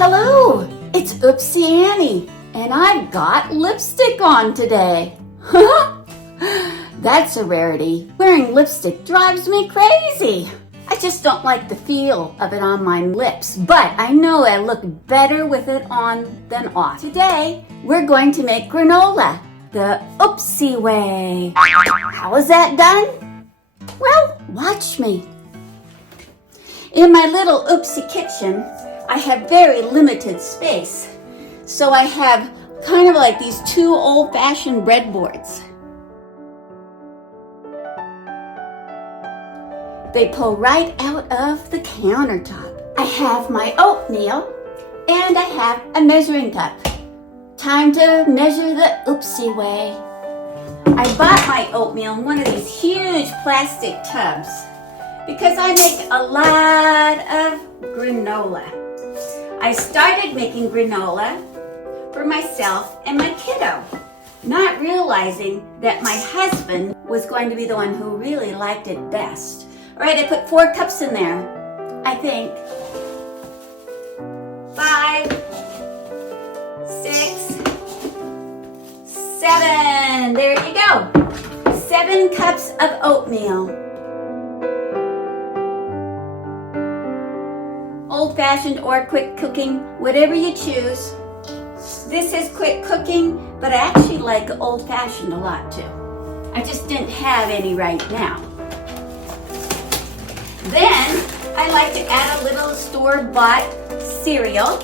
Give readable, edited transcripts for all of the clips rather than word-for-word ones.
Hello, it's Oopsy Annie, and I've got lipstick on today. That's a rarity. Wearing lipstick drives me crazy. I just don't like the feel of it on my lips, but I know I look better with it on than off. Today, we're going to make granola, the Oopsy way. How is that done? Well, watch me. In my little Oopsy kitchen, I have very limited space. So I have kind of like these two old-fashioned breadboards. They pull right out of the countertop. I have my oatmeal and I have a measuring cup. Time to measure the Oopsy way. I bought my oatmeal in one of these huge plastic tubs because I make a lot of granola. I started making granola for myself and my kiddo, not realizing that my husband was going to be the one who really liked it best. All right, I put 4 cups in there, I think. 5, 6, 7. There you go. 7 cups of oatmeal. Old-fashioned or quick cooking, whatever you choose. This is quick cooking, but I actually like old-fashioned a lot too. I just didn't have any right now. Then I like to add a little store-bought cereal.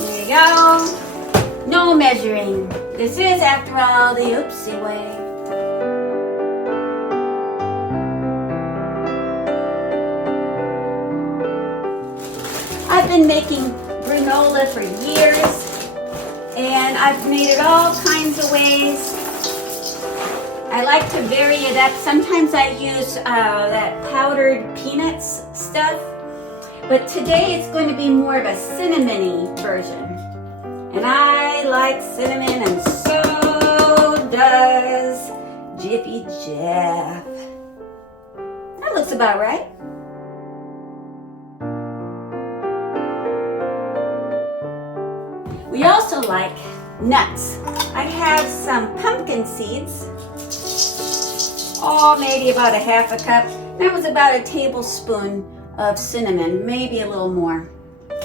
There you go. No measuring. This is, after all, the Oopsy way. I've been making granola for years, and I've made it all kinds of ways. I like to vary it up. Sometimes I use that powdered peanuts stuff, but today it's going to be more of a cinnamon-y version. And I like cinnamon, and so does Jiffy Jeff. That looks about right. We also like nuts. I have some pumpkin seeds. Oh, maybe about a half a cup. That was about a tablespoon of cinnamon, maybe a little more.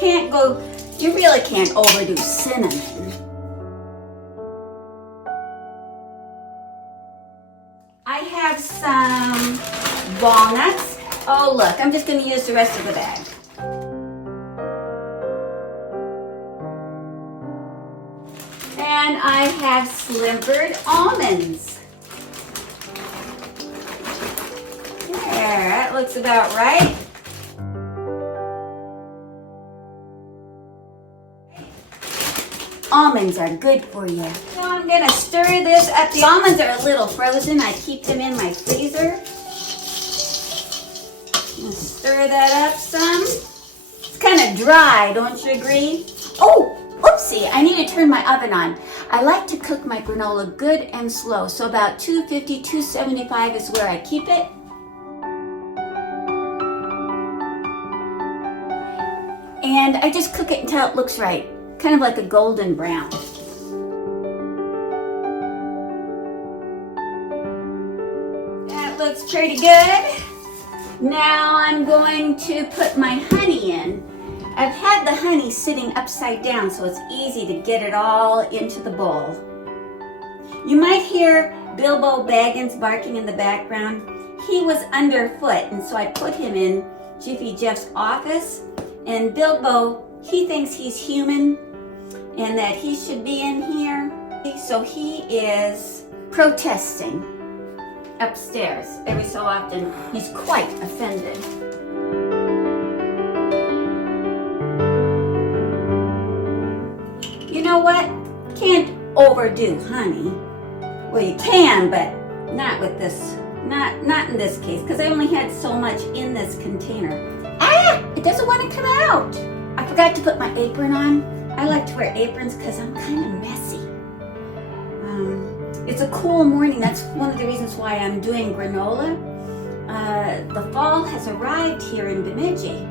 You really can't overdo cinnamon. I have some walnuts. Oh, look, I'm just going to use the rest of the bag. And I have slivered almonds. There, that looks about right. Almonds are good for you. So I'm going to stir this up. The almonds are a little frozen. I keep them in my freezer. Stir that up some. It's kind of dry, don't you agree? Oh! Oopsie, I need to turn my oven on. I like to cook my granola good and slow, so about 250, 275 is where I keep it. And I just cook it until it looks right, kind of like a golden brown. That looks pretty good. Now I'm going to put my honey in. I've had the honey sitting upside down so it's easy to get it all into the bowl. You might hear Bilbo Baggins barking in the background. He was underfoot, and so I put him in Jiffy Jeff's office. And Bilbo, he thinks he's human and that he should be in here. So he is protesting upstairs every so often. He's quite offended. You know what? Can't overdo honey. Well, you can, but not with this. Not in this case, because I only had so much in this container. Ah! It doesn't want to come out. I forgot to put my apron on. I like to wear aprons because I'm kind of messy. It's a cool morning. That's one of the reasons why I'm doing granola. The fall has arrived here in Bemidji.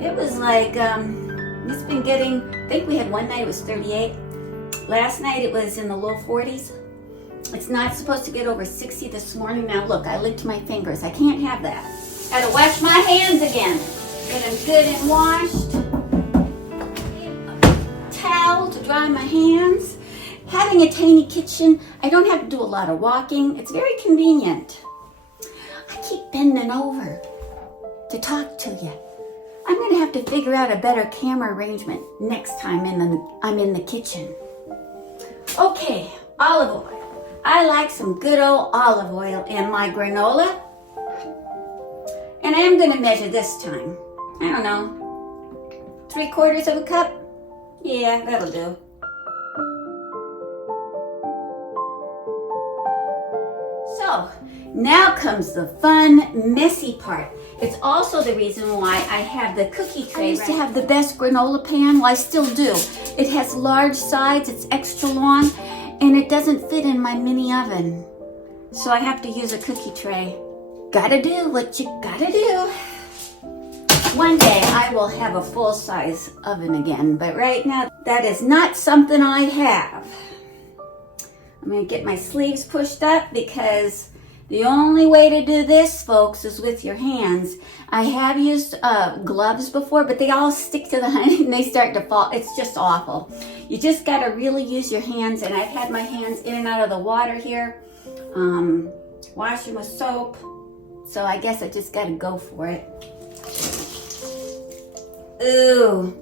It was like, it's been getting, I think we had one night it was 38. Last night it was in the low 40s. It's not supposed to get over 60 this morning. Now look, I licked my fingers. I can't have that. Gotta wash my hands again. Get them good and washed. Towel to dry my hands. Having a tiny kitchen, I don't have to do a lot of walking. It's very convenient. I keep bending over to talk to you. I'm gonna have to figure out a better camera arrangement next time I'm in the kitchen. Okay, olive oil. I like some good old olive oil in my granola. And I am gonna measure this time. I don't know, 3/4 of a cup? Yeah, that'll do. So, now comes the fun, messy part. It's also the reason why I have the cookie tray. I used to have the best granola pan. Well, I still do. It has large sides, it's extra long, and it doesn't fit in my mini oven. So I have to use a cookie tray. Gotta do what you gotta do. One day I will have a full-size oven again, but right now that is not something I have. I'm gonna get my sleeves pushed up because the only way to do this, folks, is with your hands. I have used gloves before, but they all stick to the honey and they start to fall. It's just awful. You just gotta really use your hands, and I've had my hands in and out of the water here. Wash them with soap. So I guess I just gotta go for it. Ooh,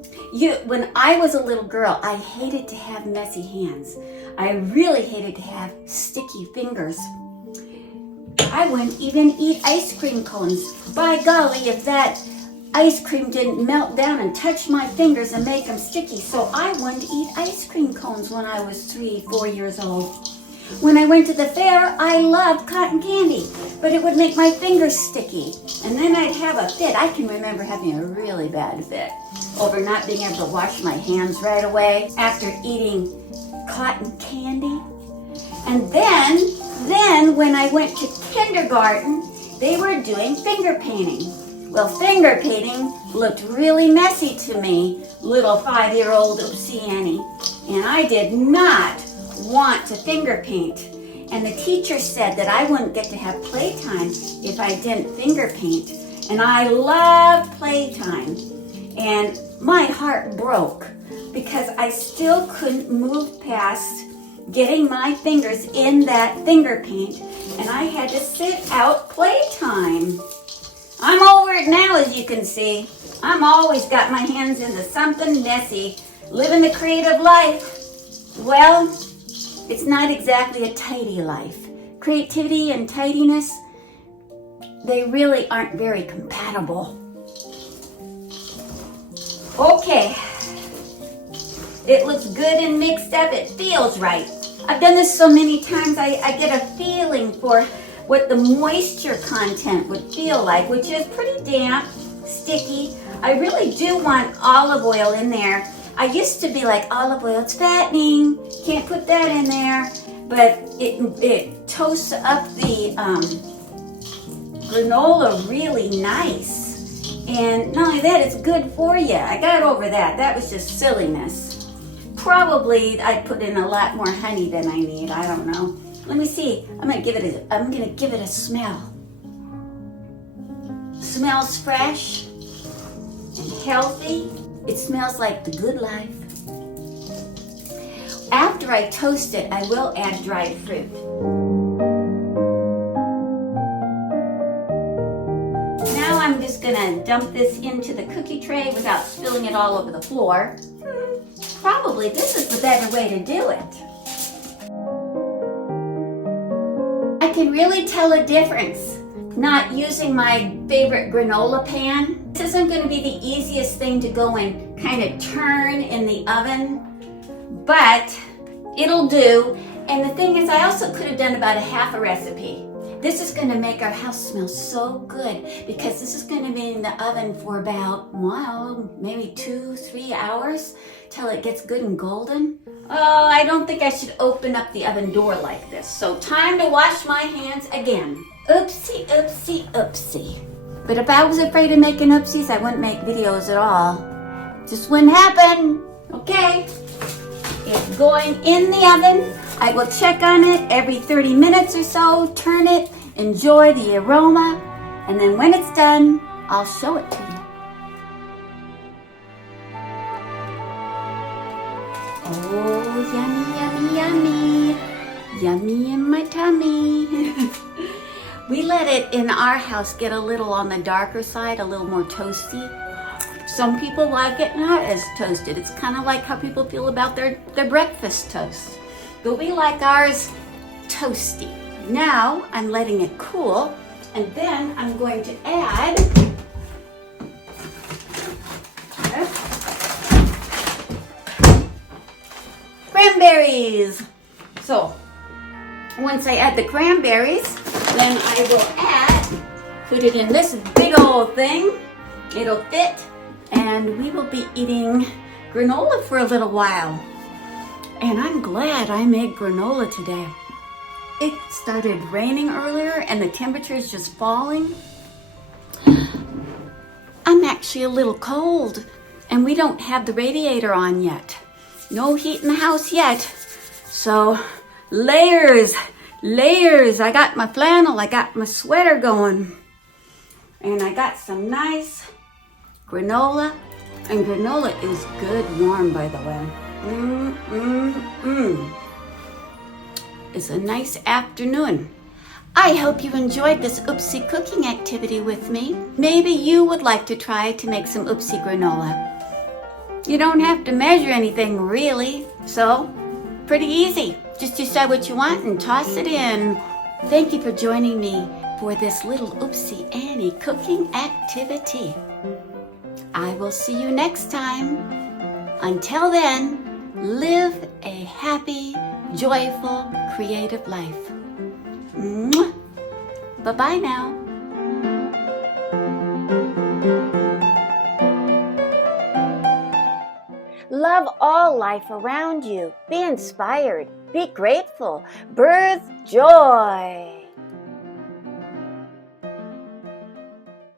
when I was a little girl, I hated to have messy hands. I really hated to have sticky fingers. I wouldn't even eat ice cream cones. By golly, if that ice cream didn't melt down and touch my fingers and make them sticky. So I wouldn't eat ice cream cones when I was 3, 4 years old. When I went to the fair, I loved cotton candy, but it would make my fingers sticky. And then I'd have a fit. I can remember having a really bad fit over not being able to wash my hands right away after eating cotton candy. And then when I went to kindergarten, they were doing finger painting. Well, finger painting looked really messy to me, little 5-year-old Oopsy Annie. And I did not want to finger paint. And the teacher said that I wouldn't get to have playtime if I didn't finger paint. And I loved playtime. And my heart broke because I still couldn't move past getting my fingers in that finger paint, and I had to sit out playtime. I'm over it now, as you can see. I'm always got my hands into something messy, living a creative life. Well, it's not exactly a tidy life. Creativity and tidiness, they really aren't very compatible. Okay. It looks good and mixed up. It feels right. I've done this so many times, I get a feeling for what the moisture content would feel like, which is pretty damp, sticky. I really do want olive oil in there. I used to be like, olive oil, it's fattening. Can't put that in there. But it toasts up the granola really nice. And not only that, it's good for you. I got over that. That was just silliness. Probably I'd put in a lot more honey than I need. I don't know. Let me see. I'm gonna give it a smell. Smells fresh and healthy. It smells like the good life. After I toast it, I will add dried fruit. Now I'm just gonna dump this into the cookie tray without spilling it all over the floor. Probably this is the better way to do it. I can really tell a difference not using my favorite granola pan. This isn't going to be the easiest thing to go and kind of turn in the oven, but it'll do. And the thing is, I also could have done about a half a recipe. This is going to make our house smell so good because this is going to be in the oven for about, well, maybe 2-3 hours till it gets good and golden. Oh, I don't think I should open up the oven door like this. So time to wash my hands again. Oopsie, oopsie, oopsie. But if I was afraid of making oopsies, I wouldn't make videos at all. Just wouldn't happen. Okay. It's going in the oven. I will check on it every 30 minutes or so, turn it, enjoy the aroma, and then when it's done, I'll show it to you. Oh, yummy, yummy, yummy. Yummy in my tummy. We let it in our house get a little on the darker side, a little more toasty. Some people like it not as toasted. It's kind of like how people feel about their breakfast toast. But we like ours toasty. Now I'm letting it cool, and then I'm going to add cranberries. So once I add the cranberries, then I will put it in this big old thing. It'll fit, and we will be eating granola for a little while. And I'm glad I made granola today. It started raining earlier and the temperature is just falling. I'm actually a little cold, and we don't have the radiator on yet. No heat in the house yet. So layers. I got my flannel, I got my sweater going. And I got some nice granola. And granola is good warm, by the way. It's a nice afternoon. I hope you enjoyed this Oopsie cooking activity with me. Maybe you would like to try to make some Oopsie granola. You don't have to measure anything really, so pretty easy. Just decide what you want and toss it in. Thank you for joining me for this little Oopsy Annie cooking activity. I will see you next time. Until then, live a happy, joyful, creative life. Mwah. Bye-bye now. Love all life around you. Be inspired. Be grateful. Birth joy.